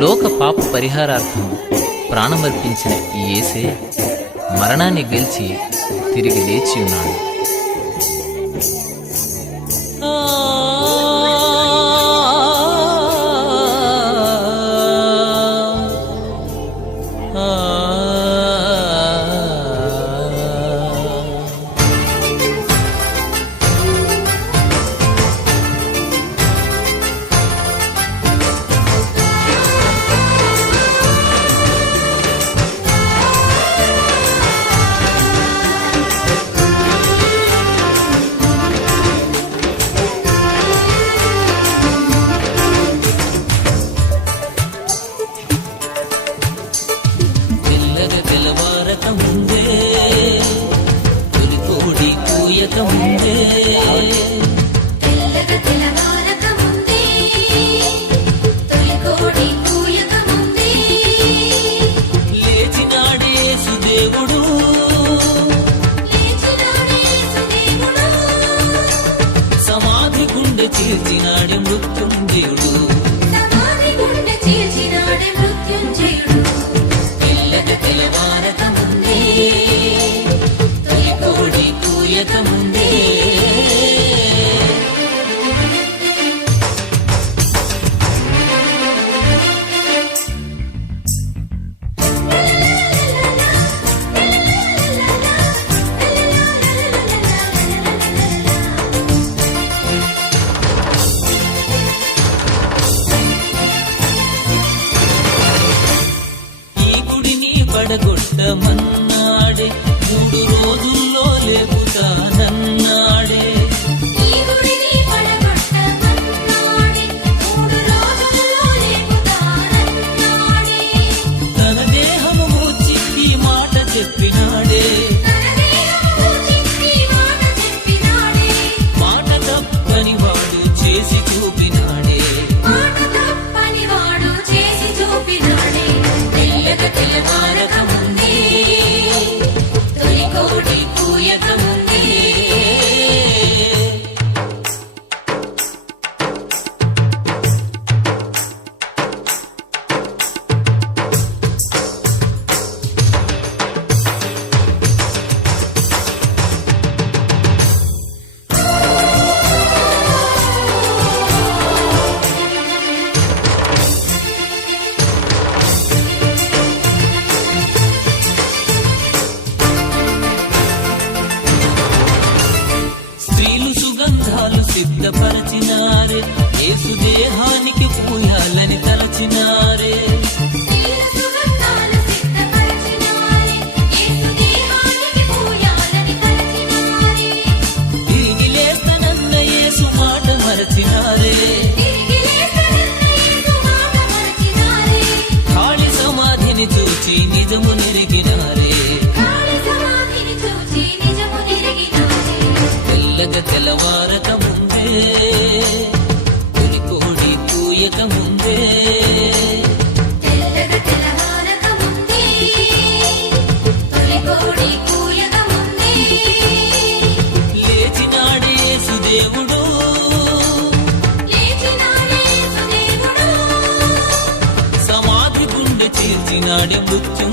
లోక పాప పరిహారార్థం ప్రాణమర్పించిన ఈ యేసే మరణాన్ని గెలిచి తిరిగి లేచి ఉన్నాడు. పడగొట్టమన్నాడే 3 రోజుల్లో లేపుతానన్నాడే. తన దేహము చిప్పి మాట చెప్పినాడే. మాట తప్పని వాడు చేసి చూపినాడే. తెల్లవారక ముందే తొలి కోడి కూయక ముందే సిద్ధపరచినారే. యేసు దేహానికి పూయాలని తలచినారే. తిరిగి లేస్తనన్న యేసు మాట మరచినారే. ఖాళీ సమాధిని చూచి నిజము నెరిగినారే. తెల్లవారక తొలి కోడి కూయక ముందే లేచినాడే యేసుదేవుడు. సమాధి గుండె చేర్చినాడే మృత్యు